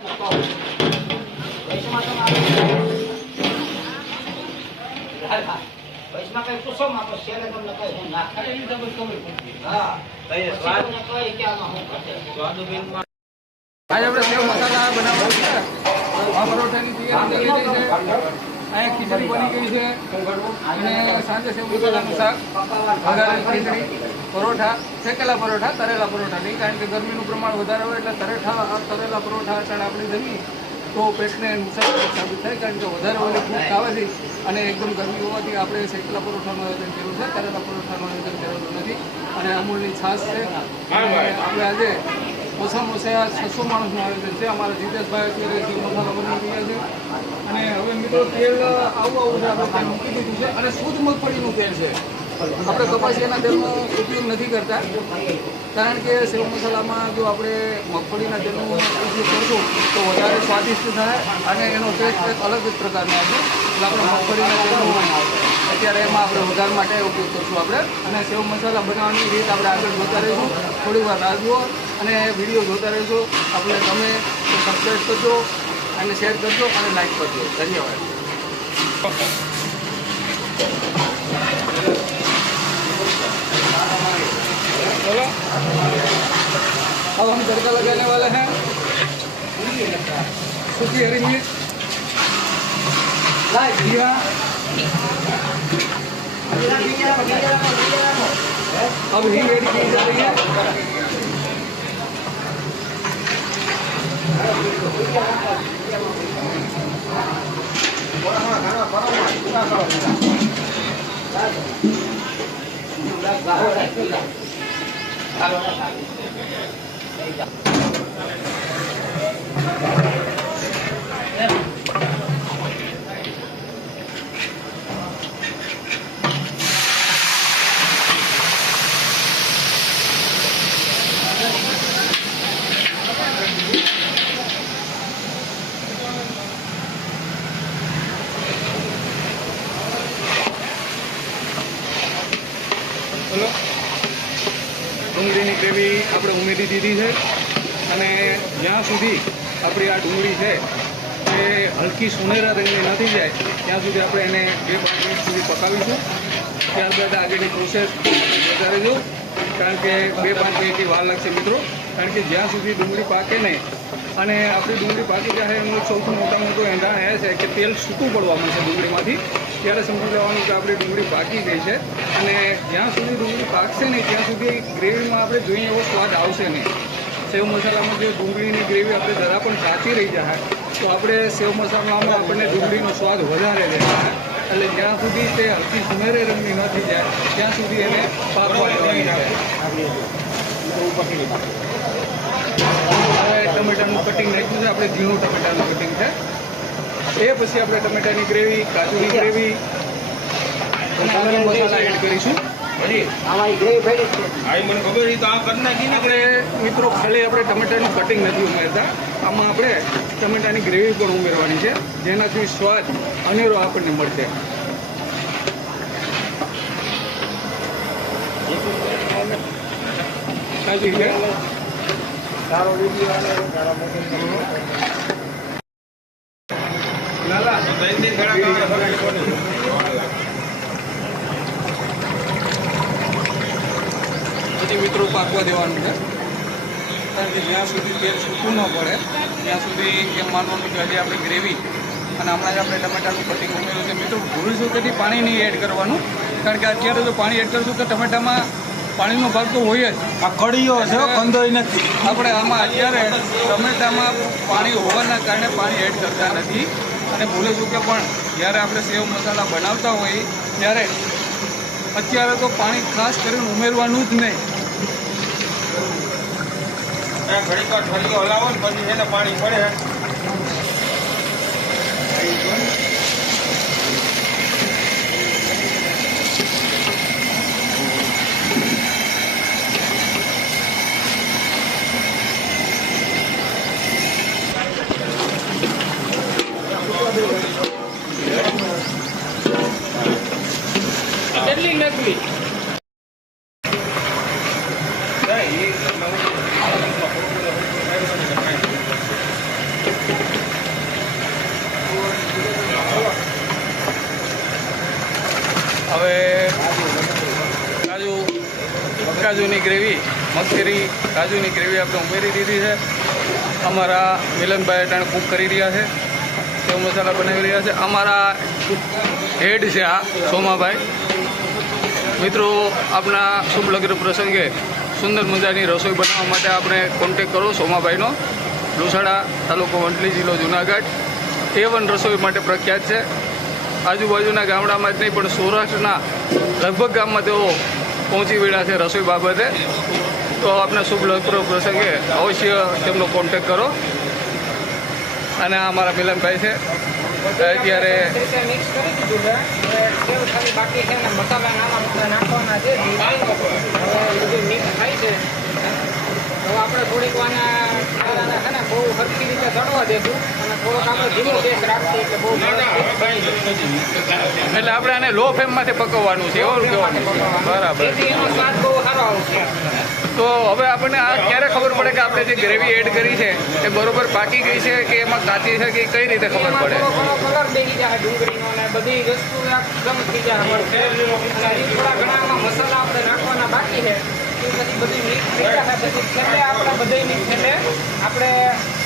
વૈષ્ણવ કઈ પૂછો માં તો શેરે તમને કઈ હું ના ખાલી લીધા બસ ખબર પડતી હા કઈ સ્વાદ ને કઈ કે આમાં હું કરશે સ્વાદુબેન માં आज આપણે સેવ મસાલા બનાવવાનો છે આ પરોઠાની તૈયારી થઈ ગઈ છે અહીંયા ખીચડી બની ગઈ છે અને સાંજે સેવ મસાલાનું શાક વઘારેલી ખીચડી પરોઠા શેકેલા પરોઠા તરેલા પરોઠા નહીં કારણ કે ગરમીનું પ્રમાણ વધારે હોય એટલે તરેલા પરોઠા અટાણે આપણે જમીએ તો પેટને નુકસાનકારક સાબિત થાય કારણ કે વધારે ઓલી ફૂડ ખાવાથી અને એકદમ ગરમી હોવાથી આપણે શેકેલા પરોઠાનું આયોજન કર્યું છે તરેલા પરોઠાનું આયોજન કરેલું નથી અને અમૂલની છાશ છે આપણે આજે ઓછામાં ઓછા 600 માણસનું આયોજન છે અમારા જીતેશભાઈ અત્યારે સેવ મસાલા બની રહ્યા છે અને હવે મિત્રો તેલ આવું છે આપણે ત્યાં મૂકી દીધું છે અને શુદ્ધ મગફળીનું તેલ છે આપણે કપાસિયાના તેલનો ઉપયોગ નથી કરતા કારણ કે સેવ મસાલામાં જો આપણે મગફળીના તેલનો ઉપયોગ કરશું તો વધારે સ્વાદિષ્ટ થાય અને એનો ટેસ્ટ એક અલગ જ પ્રકારનો આવશે એટલે આપણે મગફળીના તેલનો અત્યારે એમાં આપણે વઘાર માટે ઉપયોગ કરશું આપણે અને સેવ મસાલા બનાવવાની રીત આપણે આગળ જોતા રહીશું થોડી વાર રાહ જુઓ અને વિડીયો જોતા રહેશો આપણે તમે સબસ્ક્રાઈબ કરજો અને શેર કરજો અને લાઈક કરજો ધન્યવાદ चलो अब हम तड़का लगाने वाले हैं सूखी हरी मिर्च जीरा अब ही ऐड की जा रही है ડુંગળીની ગ્રેવી આપણે ઉમેરી દીધી છે અને જ્યાં સુધી આપણી આ ડુંગળી છે એ હલકી સોનેરા રંગની નથી જાય ત્યાં સુધી આપણે એને 2-5 મિનિટ સુધી પકાવીશું ત્યારબાદ આગળની પ્રોસેસ વધારીશું કારણ કે 2-5 મિનિટની વાર લાગશે મિત્રો કારણ કે જ્યાં સુધી ડુંગળી પાકે નહીં અને આપણી ડુંગળી પાકી જાય એનું સૌથી મોટું એંધાણ એ છે કે તેલ છૂટું પડવા મળશે ડુંગળીમાંથી ત્યારે સમજી લેવાનું કે આપણી ડુંગળી પાકી ગઈ છે અને જ્યાં સુધી ડુંગળી પાકશે નહીં ત્યાં સુધી ગ્રેવીમાં આપણે જોઈએ એવો સ્વાદ આવશે નહીં સેવ મસાલામાં જે ડુંગળીની ગ્રેવી આપણે જરા પણ કાચી રહી જાય તો આપણે સેવ મસાલામાં આપણને ડુંગળીનો સ્વાદ વધારે રહેશે એટલે જ્યાં સુધી તે હલકી સુનેરી રંગની ન થઈ જાય ત્યાં સુધી એને પાકવા દેવાની છે હવે ટમેટાનું કટિંગ નાખ્યું છે આપણે ઝીણું ટમેટાનું કટિંગ છે એ પછી આપણે ટમેટાની ગ્રેવી કાજુની ગ્રેવી અને આના મસાલા એડ કરીશું આપણે મિત્રો ખાલી આપણે ટમેટાનું કટિંગ નથી ઉમેરતા આમાં આપણે ટમેટાની ગ્રેવી પણ ઉમેરવાની છે જેનાથી સ્વાદ અનેરો આપણને મળશે સાચી છે પછી મિત્રો પાકવા દેવાનું છે કારણ કે જ્યાં સુધી તેલ છૂટું ન પડે ત્યાં સુધી એમ માનવાનું કે હજી આપણી ગ્રેવી અને હમણાં જ આપણે ટમેટાનું કટિંગ ઉમેર્યું છે મિત્રો ભૂલીશું તેથી પાણી નહીં એડ કરવાનું કારણ કે અત્યારે જો પાણી એડ કરશું તો ટમેટામાં પાણીનો ભાગ તો હોય જ આ કડીઓ છે કંદોઈ નથી આપણે આમાં અત્યારે ટમેટામાં પાણી હોવાના કારણે પાણી એડ કરતા નથી અને ભૂલીશું કે પણ જ્યારે આપણે સેવ મસાલા બનાવતા હોઈએ ત્યારે અત્યારે તો પાણી ખાસ કરીને ઉમેરવાનું જ નહીં ઘડીક ઠરીઓ હલાવો ને પછી છે ને પાણી પડે કેટલી નાખવી કાજુની ગ્રેવી, મગફળી કાજુની ગ્રેવી આપણે ઉમેરી દીધી છે. અમારા મિલનભાઈ અટાણે કૂક કરી રહ્યા છે, સેવ મસાલા બનાવી રહ્યા છે. અમારા હેડ છે આ સોમાભાઈ. મિત્રો, આપણા શુભ લગ્ન પ્રસંગે સુંદર મજાની રસોઈ બનાવવા માટે આપણે કોન્ટેક કરો સોમાભાઈનો. લુસાડા, તાલુકો વંથલી, જિલ્લો જુનાગઢ. A1 રસોઈ માટે પ્રખ્યાત છે. આજુબાજુના ગામડામાં જ નહીં પણ સૌરાષ્ટ્રના લગભગ ગામમાં તેઓ પહોંચી વળ્યા છે રસોઈ બાબતે. તો આપણા શુભ લગ્ન પ્રસંગે અવશ્ય તેમનો કોન્ટેક કરો. અને આ અમારા મિલનભાઈ છે. અત્યારે મિક્સ કરી દીધું છે. હવે સેવ ખાલી બાકી છે ને મસાલા નાના મોટા નાખવાના છે. બધું મિક્સ થાય છે. હવે આપણે થોડીક વાના છે ને બહુ સરખી રીતે ચડવા દેશું અને થોડોક આપણે ધીમો ગેસ રાખીએ એટલે બહુ એટલે આપણે આને લો ફ્લેમમાંથી પકવવાનું છે એવું કહેવાનું છે. બરાબર. જેથી એનો સ્વાદ બહુ સારો આવશે. તો હવે આપણને આ ક્યારે ખબર પડે કે આપણે જે ગ્રેવી એડ કરી છે એ બરોબર પાકી ગઈ છે કે એમાં કાચી છે કે કઈ રીતે ખબર પડે? કલર બેસી જાય ડુંગળીનો ને બધી વસ્તુ એકદમ થઈ જાય. થોડા ઘણામાં મસાલા આપણે નાખવાના બાકી છે. પછી બધી મિક્સ થઈ જાય. પછી છેલ્લે આપણે બધી છેલ્લે આપણે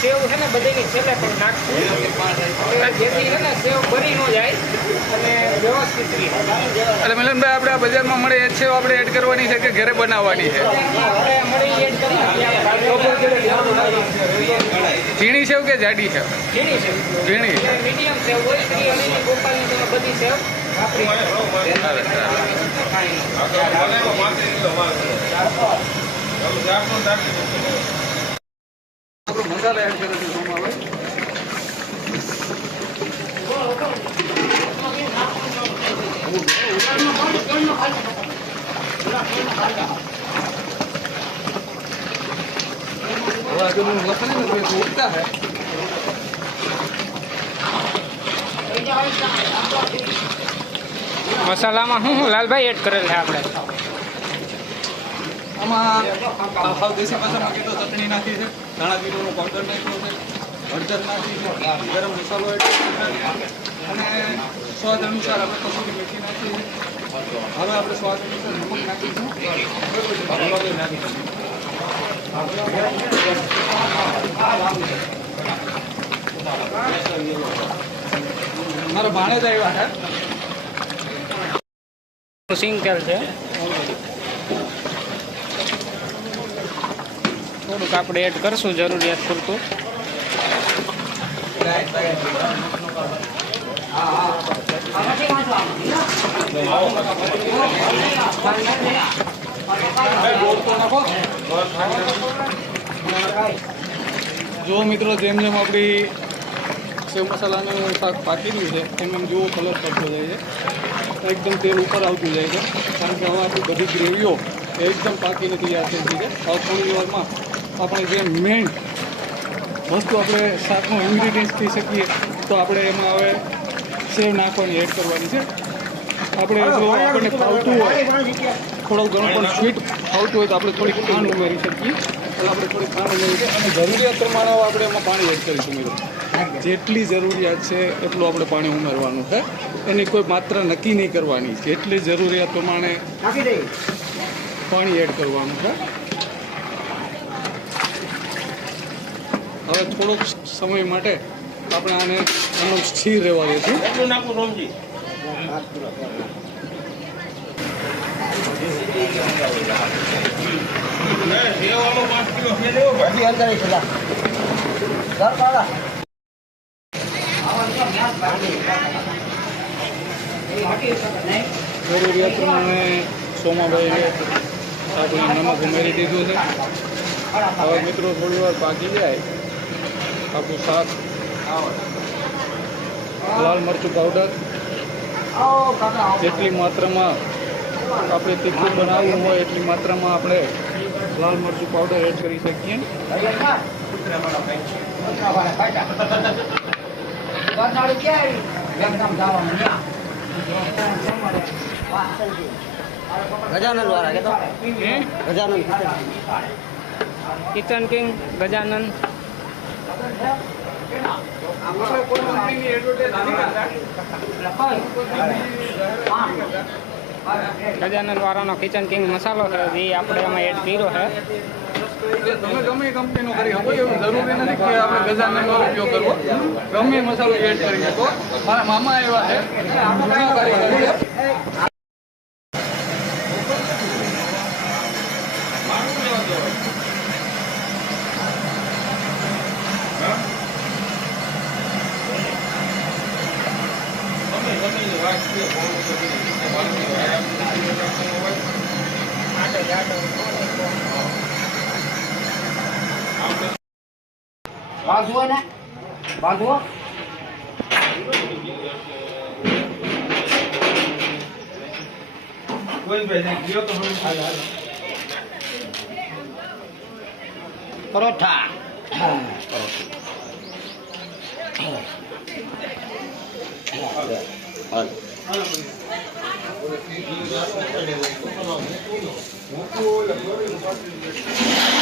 સેવ છે ને બધીની છેલ્લે પણ નાખશું જેથી છે ને સેવ બળી ન જાય અને વ્યવસ્થિત રહે. એટલે મિલનભાઈ, આપણે આ બજારમાં મળે એ સેવ આપણે એડ કરવાની છે કે ઘરે બનાવવાની છે? આપણે મળી એડ કરી ઝીણી સેવ કે જાડી સેવ? ઝીણી સેવ. ઝીણી. મીડિયમ સેવ હોય શ્રી અલીની ગોપાલની તમે બધી સેવ વાપરી મસાલા એડ કરે છે સોમાભાઈ. उठता है મસાલામાં શું લાલભાઈ એડ કરેલ છે આપણે? આમાં સાવ દેશી ભાષામાં કીધો ચટણી નાખી છે, ધાણા જીરુંનો પાવડર નાખ્યો છે, હળદર નાખી છે, ગરમ મસાલો એડ કર્યો છે અને સ્વાદ અનુસાર આપણે કસૂરી મેથી નાખી છે. હવે આપણે સ્વાદ અનુસાર નમક નાખીશું. મારા ભાણેજ આવ્યા છે. સિંગ તેલ છે થોડુંક આપણે એડ કરશું જરૂરિયાત પૂરતું. જો મિત્રો, જેમ જેમ આપણી સેવ મસાલાનું શાક પાકી રહ્યું છે એમ એમ જેવો કલર કરતો જાય છે, એકદમ તેલ ઉપર આવતું જાય છે. કારણ કે હવે આપણી બધી ગ્રેવીઓ એકદમ પાકીને તૈયાર થઈ ગઈ છે. હવે થોડી વારમાં આપણે જે મેઇન વસ્તુ આપણે શાકનું ઇન્ગ્રીડિયન્ટ કહી શકીએ તો આપણે એમાં હવે સેવ નાખવાની એડ કરવાની છે. આપણે જો આપણને ફાવતું હોય થોડું ઘણું પણ સ્વીટ ફાવતું હોય તો આપણે થોડીક ખાંડ ઉમેરી શકીએ. એટલે આપણે થોડીક ખાંડ ઉમેરી છે અને જરૂરિયાત પ્રમાણે આપણે એમાં પાણી એડ કરીશું. મિત્રો, જેટલી જરૂરિયાત છે એટલું આપણે પાણી ઉમેરવાનું છે. એની કોઈ માત્રા નક્કી નહીં કરવાની. જેટલી જરૂરિયાત પ્રમાણે પાણી એડ કરવાનું છે. હવે થોડોક સમય માટે આપણે આને આનો સ્થિર રહેવા દઈશું. જરૂરિયાત પ્રમાણે સોમાભાઈએ આપણે નમક ઉમેરી દીધું છે. હવે મિત્રો, થોડી વાર પાકી જાય આપણું શાક. લાલ મરચું પાવડર જેટલી માત્રામાં આપણે તીખું બનાવવું હોય એટલી માત્રામાં આપણે લાલ મરચું પાવડર એડ કરી શકીએ. ગજાનન વાળા કે તો ગજાનન કિચન કિંગ ગજાનન. આપણે કોઈ કંપનીની એડવર્ટાઇઝ નથી કરતા. ગજાનંદ વાળાનો કિચન કિંગ મસાલો છે એ આપણે એમાં એડ કર્યો છે. એટલે તમે ગમે એ કંપનીનો કરી શકો, એવું જરૂરી નથી કે આપણે ગજાનંદનો ઉપયોગ કરવો. ગમે એ મસાલો એડ કરી શકો. મારા મામા આવ્યા છે, ઘણા કારીગર છે. બાંધવો ને બાંધવો પરોઠા હાલ